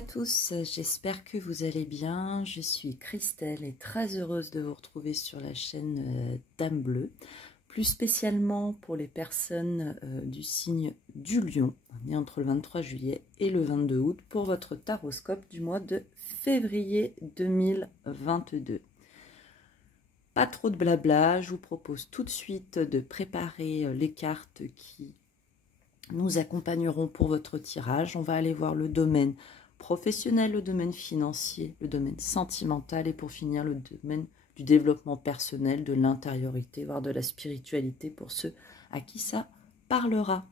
à tous, j'espère que vous allez bien. Je suis Christelle et très heureuse de vous retrouver sur la chaîne Dame Bleue, plus spécialement pour les personnes du signe du Lion, né entre le 23 juillet et le 22 août, pour votre taroscope du mois de février 2022. Pas trop de blabla, je vous propose tout de suite de préparer les cartes qui nous accompagneront pour votre tirage. On va aller voir le domaine professionnel, le domaine financier, le domaine sentimental et pour finir le domaine du développement personnel, de l'intériorité, voire de la spiritualité pour ceux à qui ça parlera.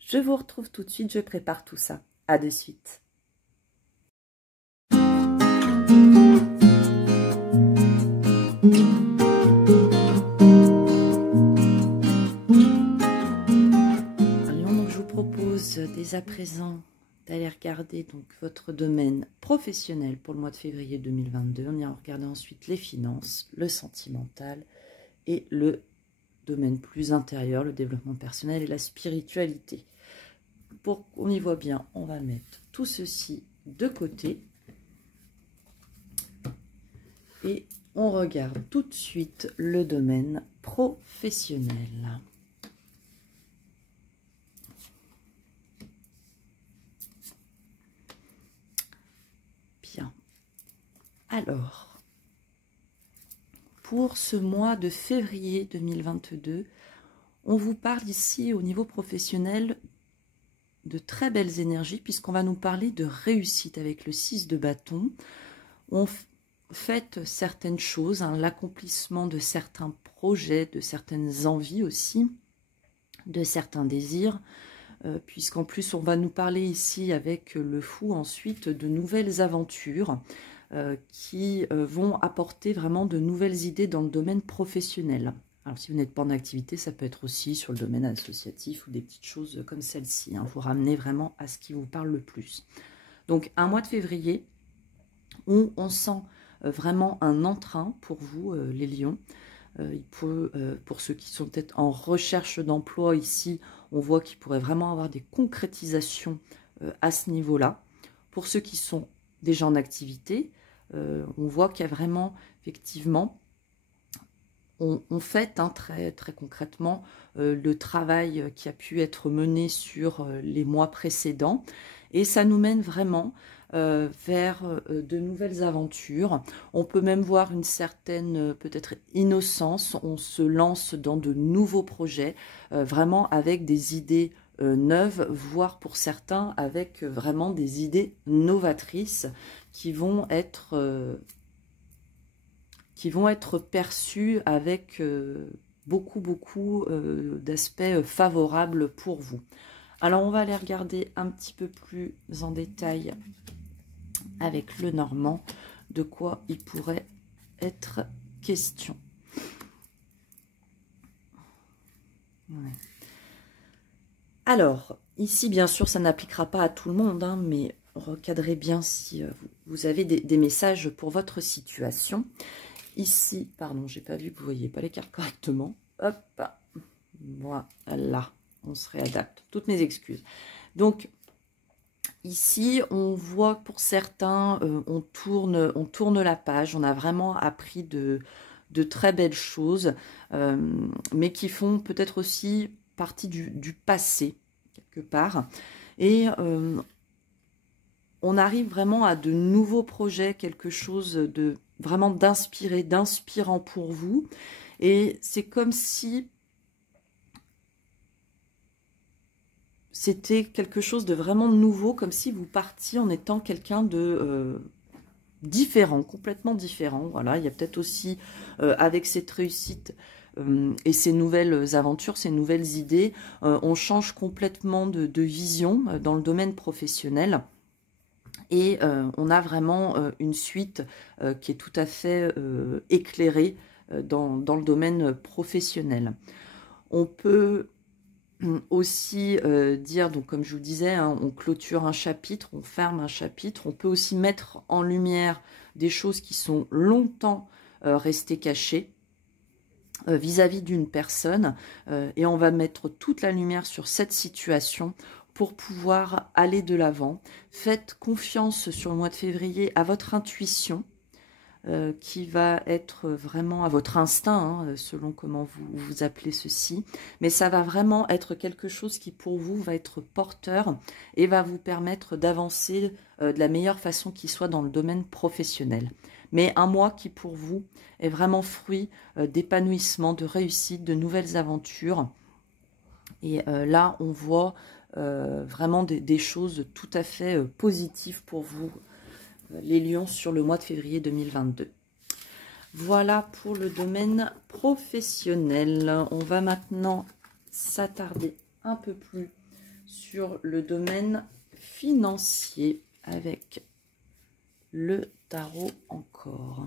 Je vous retrouve tout de suite, je prépare tout ça. À de suite. Dès à présent d'aller regarder donc votre domaine professionnel pour le mois de février 2022. On ira regarder ensuite les finances, le sentimental et le domaine plus intérieur, le développement personnel et la spiritualité. Pour qu'on y voit bien, on va mettre tout ceci de côté et on regarde tout de suite le domaine professionnel. Alors, pour ce mois de février 2022, on vous parle ici au niveau professionnel de très belles énergies puisqu'on va nous parler de réussite avec le 6 de bâton. On fait certaines choses, l'accomplissement de certains projets, de certaines envies aussi, de certains désirs, puisqu'en plus on va nous parler ici avec le fou ensuite de nouvelles aventures, qui vont apporter vraiment de nouvelles idées dans le domaine professionnel. Alors si vous n'êtes pas en activité, ça peut être aussi sur le domaine associatif ou des petites choses comme celle-ci. Vous ramenez vraiment à ce qui vous parle le plus. Donc un mois de février où on sent vraiment un entrain pour vous, les lions. Pour ceux qui sont peut-être en recherche d'emploi ici, on voit qu'il pourrait vraiment avoir des concrétisations à ce niveau-là. Pour ceux qui sont déjà en activité, on voit qu'il y a vraiment, effectivement, on fait très, très concrètement le travail qui a pu être mené sur les mois précédents et ça nous mène vraiment vers de nouvelles aventures. On peut même voir une certaine peut-être innocence, on se lance dans de nouveaux projets, vraiment avec des idées neuves, voire pour certains avec vraiment des idées novatrices qui vont être perçues avec beaucoup d'aspects favorables pour vous. Alors on va aller regarder un petit peu plus en détail avec le Normand de quoi il pourrait être question. Ouais. Alors, ici, bien sûr, ça n'appliquera pas à tout le monde, mais recadrez bien si vous avez des messages pour votre situation. Ici, pardon, j'ai pas vu que vous voyez pas les cartes correctement. Hop, voilà, on se réadapte. Toutes mes excuses. Donc, ici, on voit pour certains, on tourne la page. On a vraiment appris de très belles choses, mais qui font peut-être aussi partie du passé, quelque part. Et on arrive vraiment à de nouveaux projets, quelque chose de vraiment d'inspirant pour vous. Et c'est comme si c'était quelque chose de vraiment nouveau, comme si vous partiez en étant quelqu'un de différent, complètement différent. Voilà, il y a peut-être aussi, avec cette réussite et ces nouvelles aventures, ces nouvelles idées, on change complètement de vision dans le domaine professionnel. Et on a vraiment une suite qui est tout à fait éclairée dans le domaine professionnel. On peut aussi dire, donc comme je vous disais, on clôture un chapitre, on ferme un chapitre. On peut aussi mettre en lumière des choses qui sont longtemps restées cachées vis-à-vis d'une personne. Et on va mettre toute la lumière sur cette situation pour pouvoir aller de l'avant. Faites confiance sur le mois de février à votre intuition, qui va être vraiment à votre instinct, hein, selon comment vous appelez ceci. Mais ça va vraiment être quelque chose qui pour vous va être porteur et va vous permettre d'avancer de la meilleure façon qui soit dans le domaine professionnel. Mais un mois qui pour vous est vraiment fruit d'épanouissement, de réussite, de nouvelles aventures. Et là, on voit vraiment des choses tout à fait positives pour vous, les lions, sur le mois de février 2022. Voilà pour le domaine professionnel. On va maintenant s'attarder un peu plus sur le domaine financier avec le tarot encore.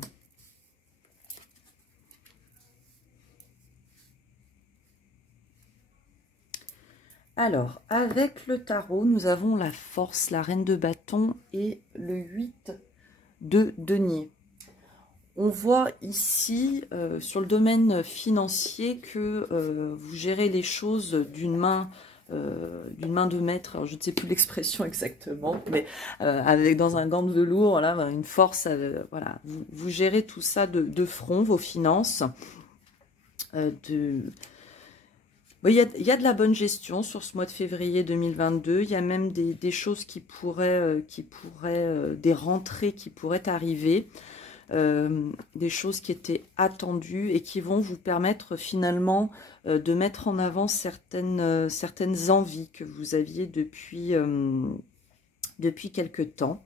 Alors, avec le tarot, nous avons la force, la reine de bâton et le 8 de denier. On voit ici, sur le domaine financier, que vous gérez les choses d'une main de maître. Alors, je ne sais plus l'expression exactement, mais avec dans un gant de velours, voilà, une force. Voilà, vous gérez tout ça de front, vos finances. Il y a de la bonne gestion sur ce mois de février 2022. Il y a même des choses qui pourraient, des rentrées qui pourraient arriver, des choses qui étaient attendues et qui vont vous permettre finalement de mettre en avant certaines envies que vous aviez depuis quelque temps.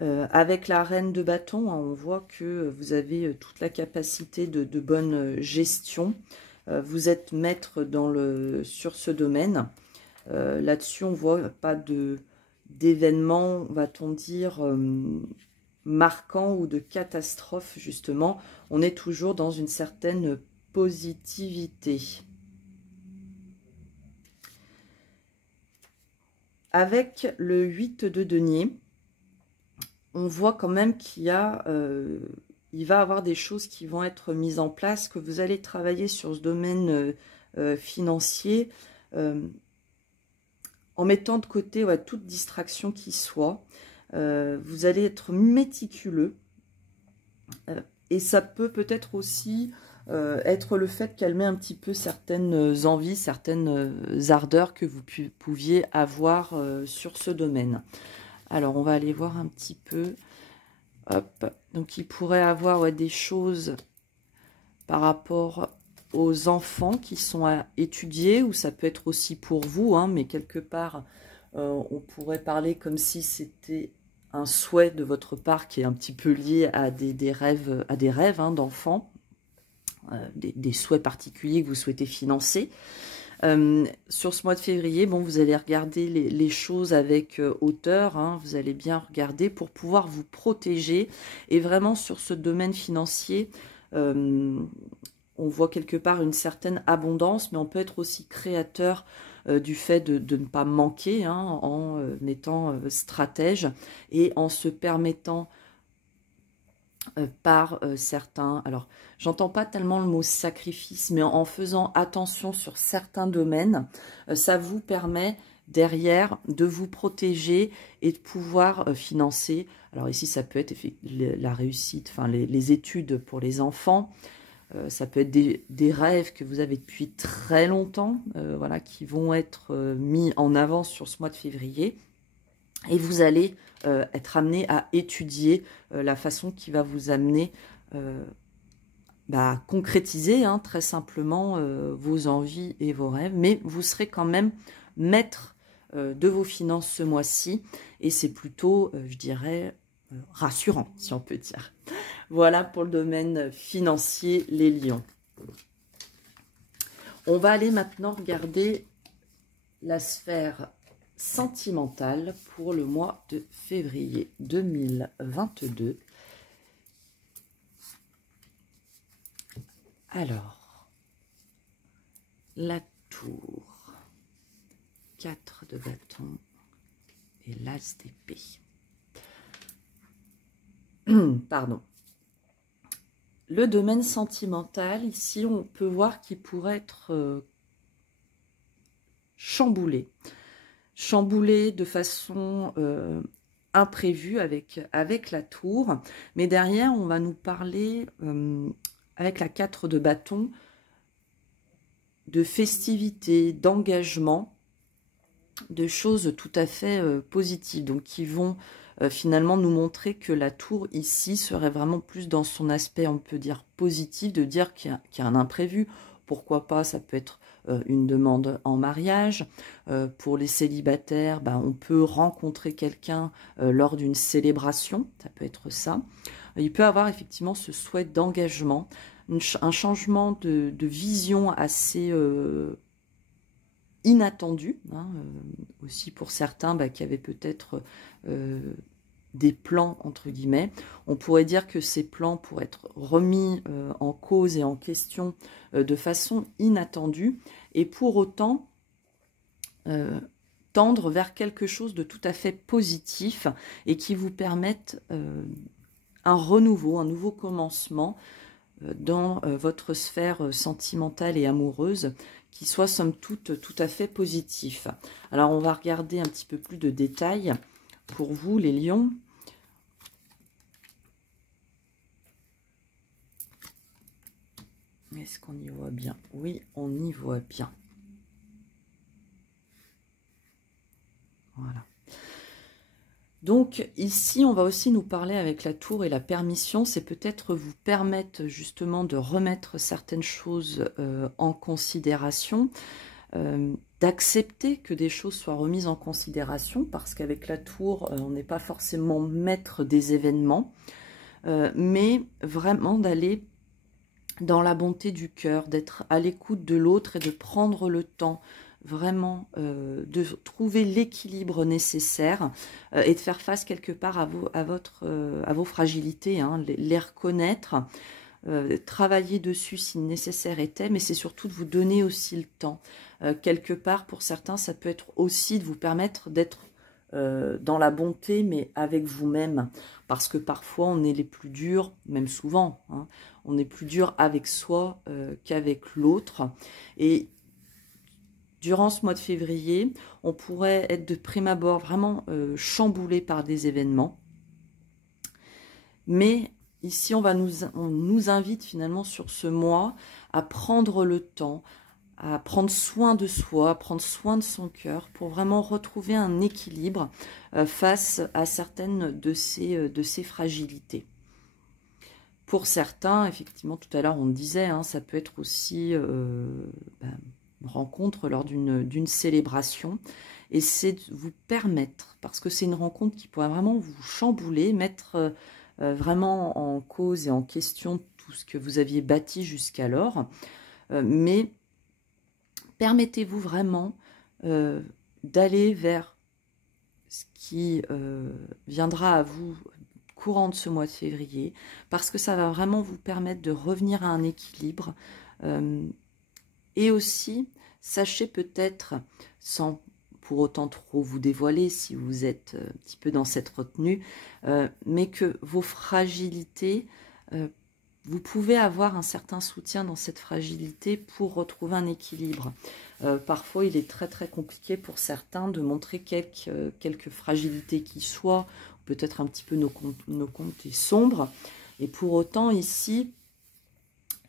Avec la reine de bâton, hein, on voit que vous avez toute la capacité de bonne gestion. Vous êtes maître sur ce domaine. Là-dessus, on voit pas d'événements, va-t-on dire, marquants ou de catastrophes, justement. On est toujours dans une certaine positivité. Avec le 8 de denier, on voit quand même qu'il y a... il va y avoir des choses qui vont être mises en place, que vous allez travailler sur ce domaine financier en mettant de côté toute distraction qui soit. Vous allez être méticuleux et ça peut-être aussi être le fait de calmer un petit peu certaines envies, certaines ardeurs que vous pouviez avoir sur ce domaine. Alors, on va aller voir un petit peu. Hop. Donc, il pourrait avoir des choses par rapport aux enfants qui sont à étudier, ou ça peut être aussi pour vous, hein, mais quelque part, on pourrait parler comme si c'était un souhait de votre part qui est un petit peu lié à des rêves, hein, d'enfants, des souhaits particuliers que vous souhaitez financer. Sur ce mois de février, bon, vous allez regarder les choses avec hauteur, hein, vous allez bien regarder pour pouvoir vous protéger. Et vraiment sur ce domaine financier, on voit quelque part une certaine abondance, mais on peut être aussi créateur du fait de ne pas manquer, hein, en étant stratège et en se permettant par certains, alors j'entends pas tellement le mot sacrifice, mais en faisant attention sur certains domaines, ça vous permet derrière de vous protéger et de pouvoir financer. Alors ici ça peut être la réussite, enfin les études pour les enfants, ça peut être des rêves que vous avez depuis très longtemps, voilà, qui vont être mis en avant sur ce mois de février. Et vous allez être amené à étudier la façon qui va vous amener à concrétiser, hein, très simplement vos envies et vos rêves. Mais vous serez quand même maître de vos finances ce mois-ci. Et c'est plutôt, je dirais, rassurant, si on peut dire. Voilà pour le domaine financier, les lions. On va aller maintenant regarder la sphère sentimentale pour le mois de février 2022. Alors, la tour, 4 de bâton et l'as d'épée. Pardon. Le domaine sentimental, ici, on peut voir qu'il pourrait être chamboulé. chamboulé de façon imprévue avec la tour. Mais derrière, on va nous parler, avec la 4 de bâton, de festivité, d'engagement, de choses tout à fait positives, donc qui vont finalement nous montrer que la tour ici serait vraiment plus dans son aspect, on peut dire positif, de dire qu'il y a un imprévu. Pourquoi pas, ça peut être une demande en mariage. Pour les célibataires, ben, on peut rencontrer quelqu'un lors d'une célébration, ça peut être ça. Il peut avoir effectivement ce souhait d'engagement, un changement de vision assez inattendu, hein, aussi pour certains qui avaient peut-être des plans, entre guillemets. On pourrait dire que ces plans pourraient être remis en cause et en question de façon inattendue, et pour autant tendre vers quelque chose de tout à fait positif et qui vous permette un renouveau, un nouveau commencement dans votre sphère sentimentale et amoureuse, qui soit somme toute tout à fait positif. Alors on va regarder un petit peu plus de détails pour vous les lions. Est-ce qu'on y voit bien? Oui, on y voit bien. Voilà. Donc ici, on va aussi nous parler avec la tour et la permission. C'est peut-être vous permettre justement de remettre certaines choses en considération, d'accepter que des choses soient remises en considération, parce qu'avec la tour, on n'est pas forcément maître des événements, mais vraiment d'aller dans la bonté du cœur, d'être à l'écoute de l'autre et de prendre le temps vraiment de trouver l'équilibre nécessaire et de faire face quelque part à vos fragilités, hein, les reconnaître, travailler dessus si nécessaire était, mais c'est surtout de vous donner aussi le temps. Quelque part, pour certains, ça peut être aussi de vous permettre d'être dans la bonté, mais avec vous-même, parce que parfois on est les plus durs, même souvent, hein, on est plus dur avec soi qu'avec l'autre. Et durant ce mois de février, on pourrait être de prime abord vraiment chamboulé par des événements, mais ici on nous invite finalement sur ce mois à prendre le temps, à prendre soin de soi, à prendre soin de son cœur pour vraiment retrouver un équilibre face à certaines de ces fragilités. Pour certains, effectivement, tout à l'heure on disait, hein, ça peut être aussi une rencontre lors d'une célébration, et c'est de vous permettre, parce que c'est une rencontre qui pourrait vraiment vous chambouler, mettre vraiment en cause et en question tout ce que vous aviez bâti jusqu'alors, mais permettez-vous vraiment d'aller vers ce qui viendra à vous courant de ce mois de février, parce que ça va vraiment vous permettre de revenir à un équilibre. Et aussi, sachez peut-être, sans pour autant trop vous dévoiler si vous êtes un petit peu dans cette retenue, mais que vos fragilités, vous pouvez avoir un certain soutien dans cette fragilité pour retrouver un équilibre. Parfois, il est très très compliqué pour certains de montrer quelques fragilités qui soient, peut-être un petit peu nos côtés sombres. Et pour autant, ici,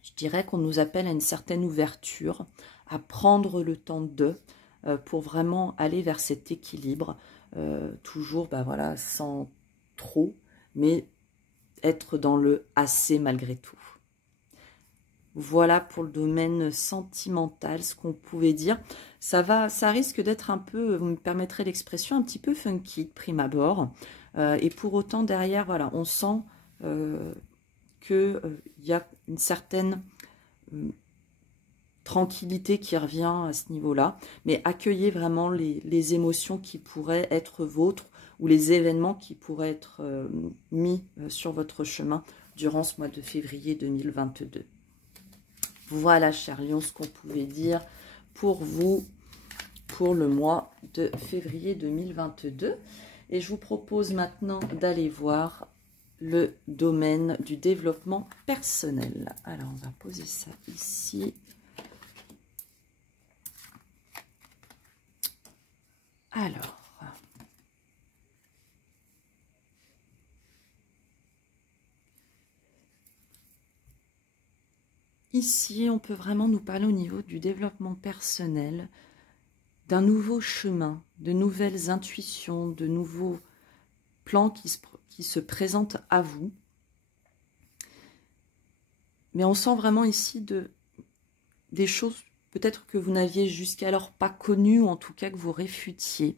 je dirais qu'on nous appelle à une certaine ouverture, à prendre le temps pour vraiment aller vers cet équilibre, toujours voilà, sans trop, mais être dans le assez malgré tout. Voilà pour le domaine sentimental, ce qu'on pouvait dire. Ça risque d'être un peu, vous me permettrez l'expression, un petit peu funky de prime abord. Et pour autant, derrière, voilà, on sent qu'il y a une certaine tranquillité qui revient à ce niveau-là. Mais accueillez vraiment les émotions qui pourraient être vôtres, ou les événements qui pourraient être mis sur votre chemin durant ce mois de février 2022. Voilà, chers lions, ce qu'on pouvait dire pour vous pour le mois de février 2022. Et je vous propose maintenant d'aller voir le domaine du développement personnel. Alors, on va poser ça ici. Alors, ici, on peut vraiment nous parler au niveau du développement personnel, d'un nouveau chemin, de nouvelles intuitions, de nouveaux plans qui se présentent à vous. Mais on sent vraiment ici des choses peut-être que vous n'aviez jusqu'alors pas connues, ou en tout cas que vous réfutiez.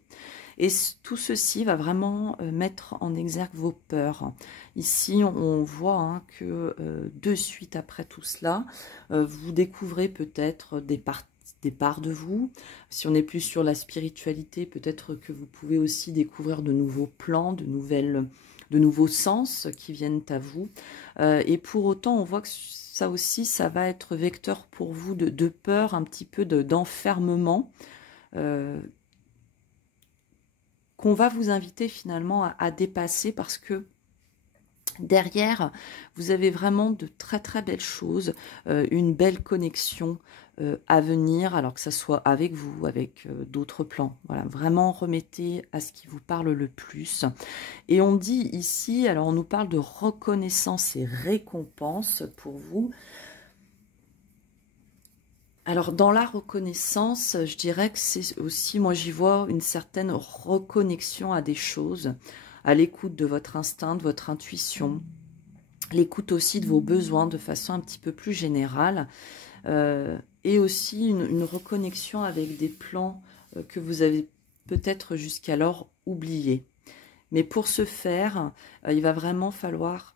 Et tout ceci va vraiment mettre en exergue vos peurs. Ici, on voit hein, que de suite après tout cela, vous découvrez peut-être des parts de vous. Si on est plus sur la spiritualité, peut-être que vous pouvez aussi découvrir de nouveaux plans, de nouveaux sens qui viennent à vous. Et pour autant, on voit que ça aussi, ça va être vecteur pour vous de peur, un petit peu d'enfermement, qu'on va vous inviter finalement à dépasser, parce que derrière, vous avez vraiment de très très belles choses, une belle connexion à venir, alors que ça soit avec vous, avec d'autres plans. Voilà, vraiment remettez à ce qui vous parle le plus. Et on dit ici, alors on nous parle de reconnaissance et récompense pour vous. Alors, dans la reconnaissance, je dirais que c'est aussi, moi j'y vois une certaine reconnexion à des choses, à l'écoute de votre instinct, de votre intuition, l'écoute aussi de vos besoins de façon un petit peu plus générale, et aussi une reconnexion avec des plans que vous avez peut-être jusqu'alors oubliés. Mais pour ce faire, il va vraiment falloir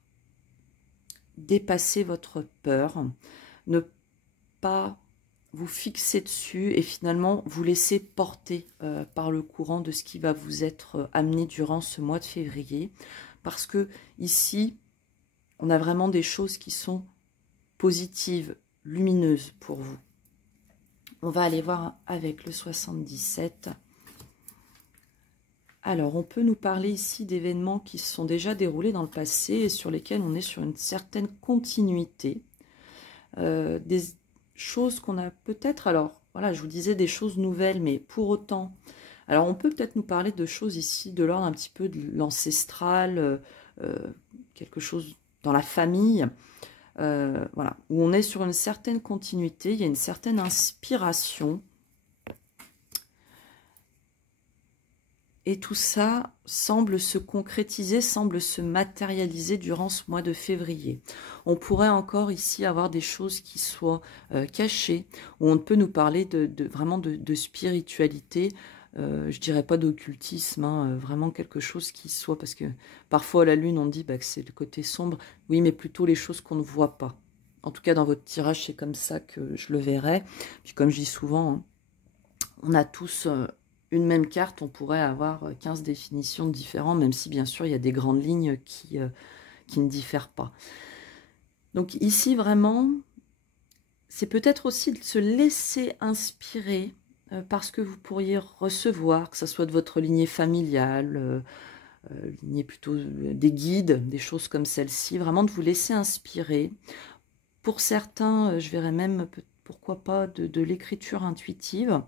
dépasser votre peur, ne pas vous fixer dessus et finalement vous laisser porter par le courant de ce qui va vous être amené durant ce mois de février. Parce que ici, on a vraiment des choses qui sont positives, lumineuses pour vous. On va aller voir avec le 77. Alors, on peut nous parler ici d'événements qui se sont déjà déroulés dans le passé et sur lesquels on est sur une certaine continuité. Des choses qu'on a peut-être, alors voilà, je vous disais des choses nouvelles, mais pour autant, alors on peut peut-être nous parler de choses ici de l'ordre un petit peu de l'ancestral, quelque chose dans la famille, voilà, où on est sur une certaine continuité, il y a une certaine inspiration. Et tout ça semble se concrétiser, semble se matérialiser durant ce mois de février. On pourrait encore ici avoir des choses qui soient cachées, où on peut nous parler vraiment de spiritualité, je dirais pas d'occultisme, hein, vraiment quelque chose qui soit, parce que parfois à la lune on dit bah, que c'est le côté sombre, oui, mais plutôt les choses qu'on ne voit pas. En tout cas dans votre tirage c'est comme ça que je le verrai. Puis comme je dis souvent, hein, on a tous une même carte, on pourrait avoir 15 définitions différentes, même si bien sûr il y a des grandes lignes qui ne diffèrent pas. Donc ici vraiment, c'est peut-être aussi de se laisser inspirer parce que vous pourriez recevoir, que ce soit de votre lignée familiale, lignée plutôt des guides, des choses comme celle-ci, vraiment de vous laisser inspirer. Pour certains, je verrais même, pourquoi pas, de l'écriture intuitive.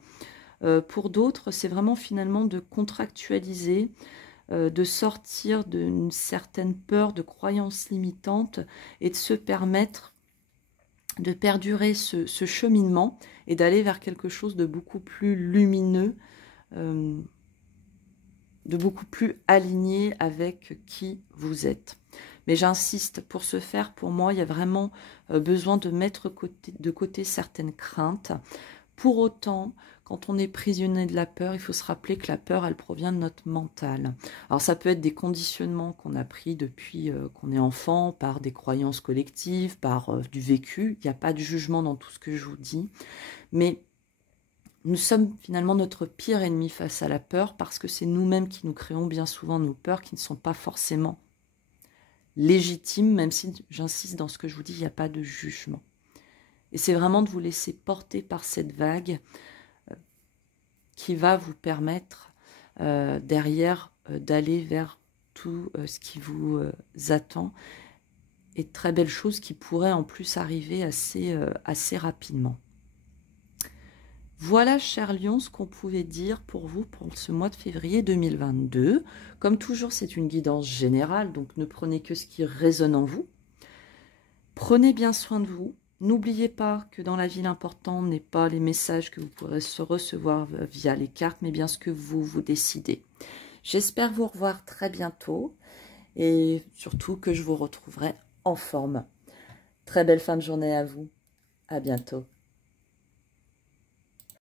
Pour d'autres, c'est vraiment finalement de contractualiser, de sortir d'une certaine peur, de croyances limitantes et de se permettre de perdurer ce cheminement et d'aller vers quelque chose de beaucoup plus lumineux, de beaucoup plus aligné avec qui vous êtes. Mais j'insiste, pour ce faire, pour moi, il y a vraiment besoin de mettre de côté certaines craintes. Pour autant, quand on est prisonnier de la peur, il faut se rappeler que la peur, elle provient de notre mental. Alors ça peut être des conditionnements qu'on a pris depuis qu'on est enfant, par des croyances collectives, par du vécu. Il n'y a pas de jugement dans tout ce que je vous dis. Mais nous sommes finalement notre pire ennemi face à la peur, parce que c'est nous-mêmes qui nous créons bien souvent nos peurs qui ne sont pas forcément légitimes, même si j'insiste dans ce que je vous dis, il n'y a pas de jugement. Et c'est vraiment de vous laisser porter par cette vague qui va vous permettre derrière d'aller vers tout ce qui vous attend, et de très belles choses qui pourraient en plus arriver assez rapidement. Voilà, cher Lion, ce qu'on pouvait dire pour vous pour ce mois de février 2022. Comme toujours, c'est une guidance générale, donc ne prenez que ce qui résonne en vous. Prenez bien soin de vous. N'oubliez pas que dans la vie, l'important n'est pas les messages que vous pourrez recevoir via les cartes, mais bien ce que vous décidez. J'espère vous revoir très bientôt et surtout que je vous retrouverai en forme. Très belle fin de journée à vous. À bientôt.